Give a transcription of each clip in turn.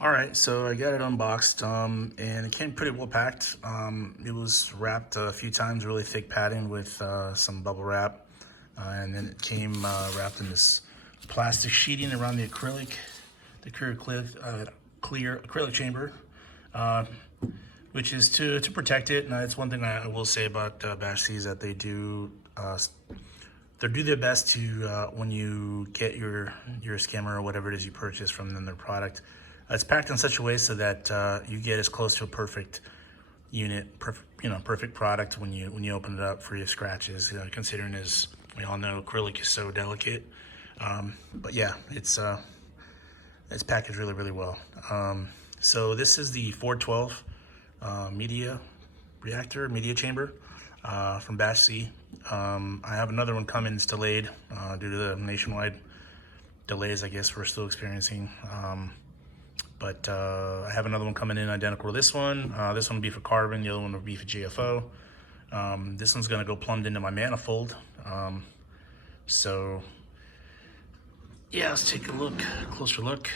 All right, so I got it unboxed, and it came pretty well packed. It was wrapped a few times, really thick padding with some bubble wrap, and then it came wrapped in this plastic sheeting around the clear acrylic chamber, uh, which is to protect it. And that's one thing I will say about Bashsea is that they do their best to when you get your skimmer or whatever it is you purchase from them, their product. It's packed in such a way so that you get as close to a perfect unit, perfect product when you open it up, free of scratches. Considering, as we all know, acrylic is so delicate. But yeah, it's packaged really well. So this is the 412 media chamber from Bashsea. I have another one coming. It's delayed due to the nationwide delays I guess we're still experiencing. But I have another one coming in identical to this one. This one will be for carbon, the other one will be for GFO. This one's gonna go plumbed into my manifold. So yeah, let's take a closer look.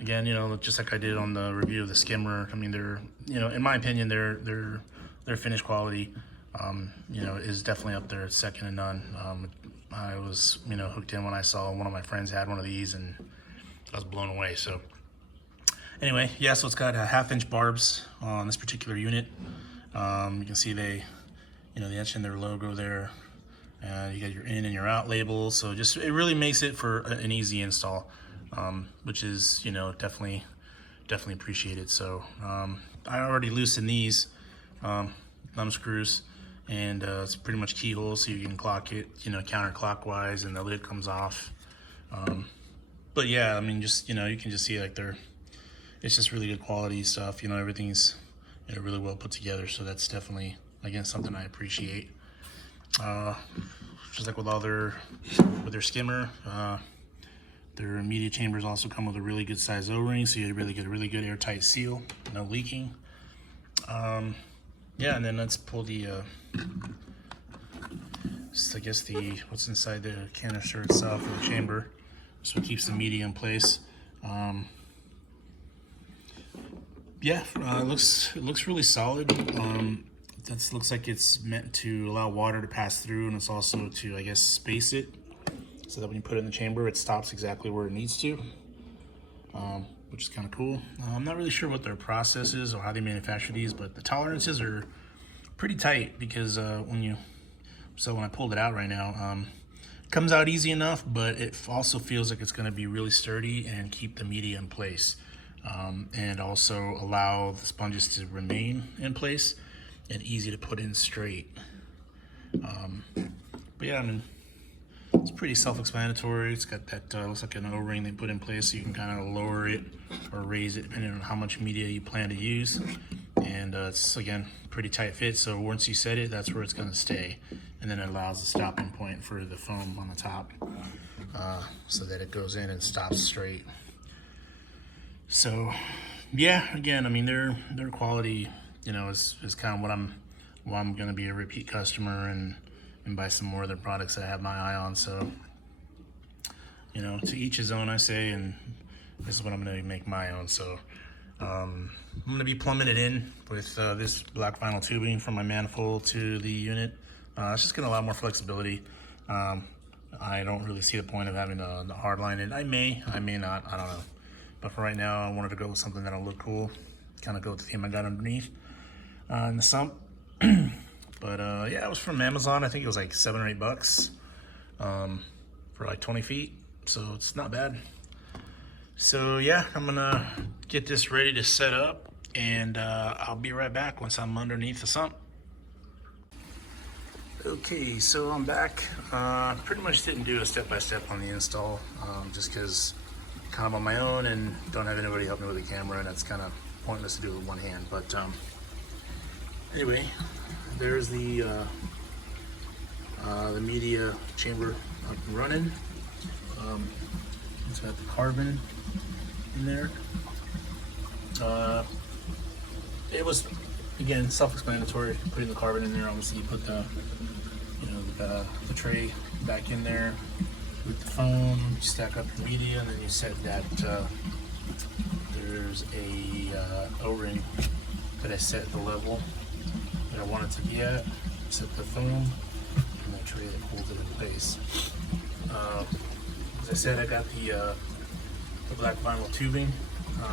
Again, just like I did on the review of the skimmer, I mean, they're, in my opinion, their finish quality, is definitely up there. It's second to none. I was, hooked in when I saw one of my friends had one of these, and I was blown away. So anyway, yeah, so it's got 1/2-inch barbs on this particular unit. You can see they etch in their logo there. You got your in and your out labels. So it really makes it for an easy install, which is, definitely appreciated. So I already loosened these thumb screws, and it's pretty much keyholes, so you can clock it, counterclockwise, and the lid comes off. But yeah, I mean, just, you can just see like it's just really good quality stuff. Everything's really well put together. So that's definitely, again, something I appreciate. Just like with their skimmer, their media chambers also come with a really good size O-ring, so you get a really good airtight seal, no leaking. Yeah, and then let's pull the I guess what's inside the canister itself, or the chamber. So it keeps the media in place. Yeah, it looks really solid. That looks like it's meant to allow water to pass through, and it's also to, I guess, space it so that when you put it in the chamber, it stops exactly where it needs to, which is kind of cool. I'm not really sure what their process is or how they manufacture these, but the tolerances are pretty tight because when I pulled it out right now, comes out easy enough, but it also feels like it's going to be really sturdy and keep the media in place, and also allow the sponges to remain in place and easy to put in straight. But yeah, I mean, it's pretty self-explanatory. It's got that looks like an O-ring they put in place, so you can kind of lower it or raise it depending on how much media you plan to use. And it's, again, pretty tight fit, so once you set it, that's where it's going to stay. And then it allows a stopping point for the foam on the top, so that it goes in and stops straight. So yeah, again, I mean, their quality, is kind of why I'm going to be a repeat customer and buy some more of their products that I have my eye on. So, to each his own, I say, and this is what I'm going to make my own. So I'm going to be plumbing it in with this black vinyl tubing from my manifold to the unit. It's just going to allow more flexibility. I don't really see the point of having the hard line in. I may not, I don't know. But for right now, I wanted to go with something that'll look cool, kind of go with the theme I got underneath in the sump. But yeah, it was from Amazon. I think it was like $7 or $8 for like 20 feet. So it's not bad. So yeah, I'm gonna get this ready to set up, and I'll be right back once I'm underneath the sump. Okay, so I'm back. Pretty much didn't do a step-by-step on the install, just because kind of on my own and don't have anybody help me with the camera, and that's kind of pointless to do with one hand. But anyway, there's the media chamber up and running. It's got the carbon in there. It was, again, self-explanatory. Putting the carbon in there, obviously you put the tray back in there with the foam, you stack up the media, and then you set that there's a O-ring that I set the level that I want it to be at, set the foam, and make sure it holds it in place. As I said, I got the black vinyl tubing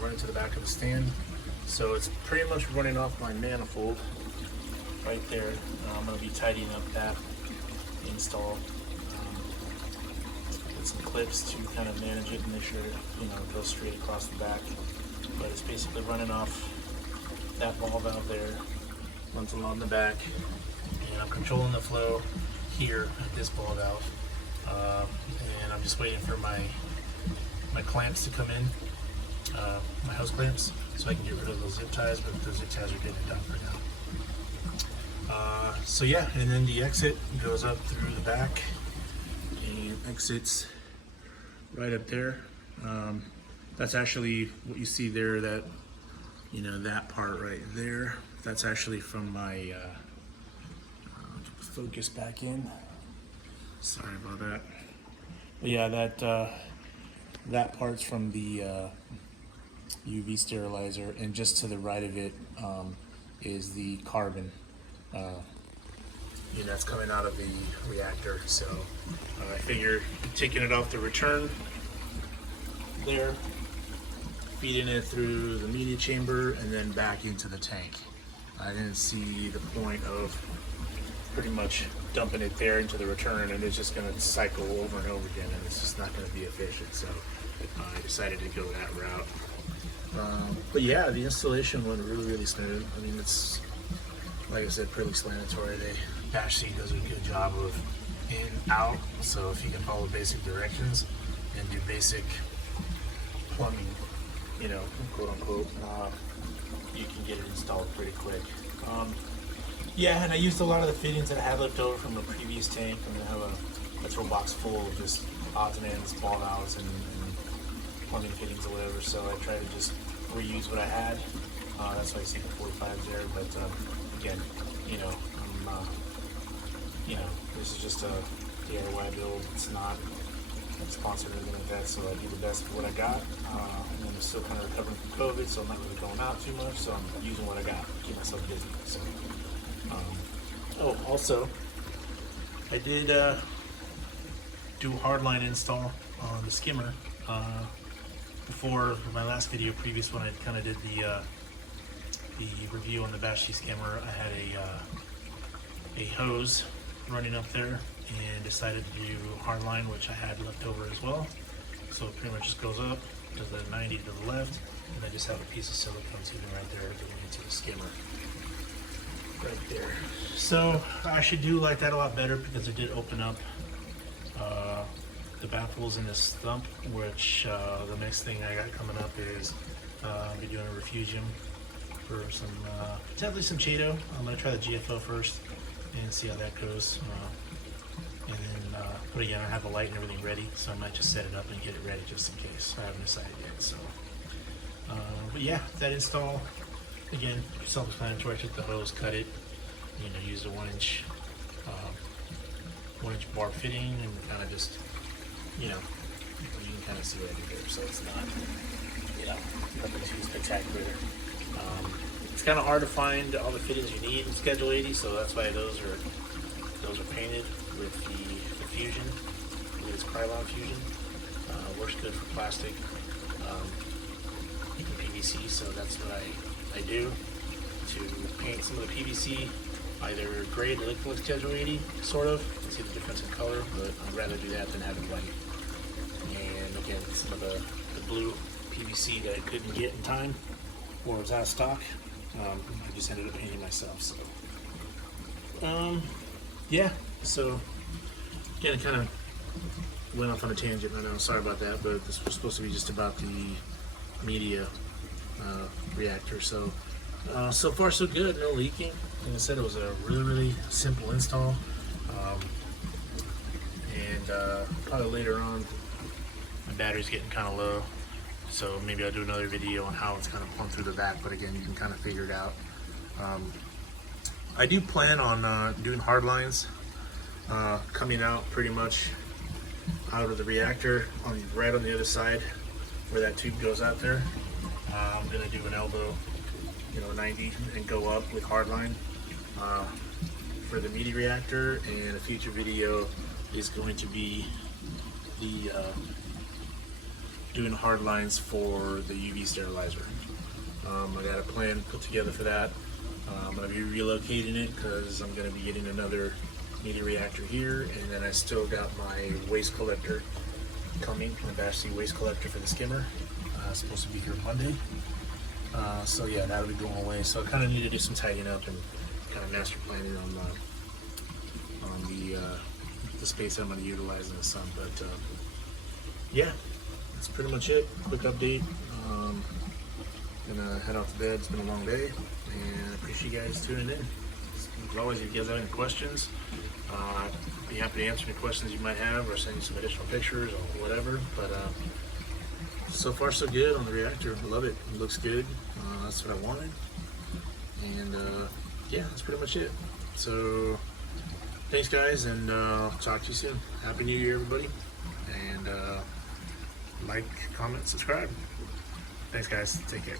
running to the back of the stand, so it's pretty much running off my manifold right there. I'm going to be tidying up that install with some clips to kind of manage it and make sure it goes straight across the back. But it's basically running off that ball valve there, runs along the back, and I'm controlling the flow here at this ball valve. And I'm just waiting for my clamps to come in, my hose clamps, so I can get rid of those zip ties, but the zip ties are getting it done for now. So yeah, and then the exit goes up through the back and exits right up there. That's actually what you see there, that that part right there, that's actually from my focus back in. Sorry about that. But yeah, that part's from the UV sterilizer, and just to the right of it is the carbon. That's coming out of the reactor. So I figure taking it off the return there, feeding it through the media chamber, and then back into the tank. I didn't see the point of pretty much dumping it there into the return, and it's just going to cycle over and over again, and it's just not going to be efficient. So I decided to go that route. But yeah, the installation went really smooth. I mean, it's, like I said, pretty explanatory. Bashsea does a good job of in, out, so if you can follow basic directions and do basic plumbing, quote unquote, you can get it installed pretty quick. Yeah, and I used a lot of the fittings that I had left over from the previous tank. I have a toolbox full of just odds and ends, ball valves, and plumbing fittings or whatever, so I try to just reuse what I had. That's why I see the 45s there, but again, this is just a DIY build. It's not sponsored or anything like that, so I do the best with what I got. And I'm still kind of recovering from COVID, so I'm not really going out too much, so I'm using what I got to keep myself busy. So, also, I did do a hardline install on the skimmer. Before my last video, previous one, I kind of did the review on the Bashsea skimmer. I had a hose running up there and decided to do hardline, which I had left over as well. So it pretty much just goes up, does that 90 to the left, and I just have a piece of silicone tubing right there going into the skimmer. Right there. So I should do like that a lot better, because it did open up the baffles in this thump, which the next thing I got coming up is I'll be doing a refusion for some potentially some Chaeto. I'm gonna try the GFO first and see how that goes. And then, but again, I have a light and everything ready, so I might just set it up and get it ready just in case. I haven't decided yet. So, but yeah, that install, again, self-explanatory. I took the hose, cut it, used a 1-inch bar fitting, and kind of just, you can kind of see what I did there. So it's not, nothing too spectacular. It's kind of hard to find all the fittings you need in Schedule 80, so that's why those are painted with the fusion. It's Krylon fusion. Works good for plastic and PVC, so that's what I do to paint some of the PVC, either gray to liquid Schedule 80, sort of. You can see the difference in color, but I'd rather do that than have it white. And again, some of the blue PVC that I couldn't get in time or was out of stock, I just ended up painting myself. So yeah, so again, it kind of went off on a tangent. I know, sorry about that, but this was supposed to be just about the media reactor. So so far so good, no leaking. Like I said, it was a really simple install, and probably later on my battery's getting kind of low, so maybe I'll do another video on how it's kind of plumbed through the back, but again, you can kind of figure it out. I do plan on doing hard lines coming out pretty much out of the reactor right on the other side where that tube goes out there. I'm gonna do an elbow, 90 and go up with hardline for the media reactor, and a future video is going to be the doing hard lines for the UV sterilizer. I got a plan put together for that. I'm going to be relocating it because I'm going to be getting another media reactor here, and then I still got my waste collector coming, my Bashsea waste collector for the skimmer. It's supposed to be here Monday. So yeah, that'll be going away. So I kind of need to do some tidying up and kind of master planning on the space I'm going to utilize in the sun. But yeah, that's pretty much it. Quick update. Gonna head off to bed. It's been a long day, and I appreciate you guys tuning in. As always, if you guys have any questions, I'd be happy to answer any questions you might have, or send you some additional pictures or whatever. But so far so good on the reactor. I love it. It looks good. That's what I wanted. And yeah, that's pretty much it. So thanks guys, and talk to you soon. Happy New Year, everybody. And like, comment, subscribe. Thanks guys. Take care.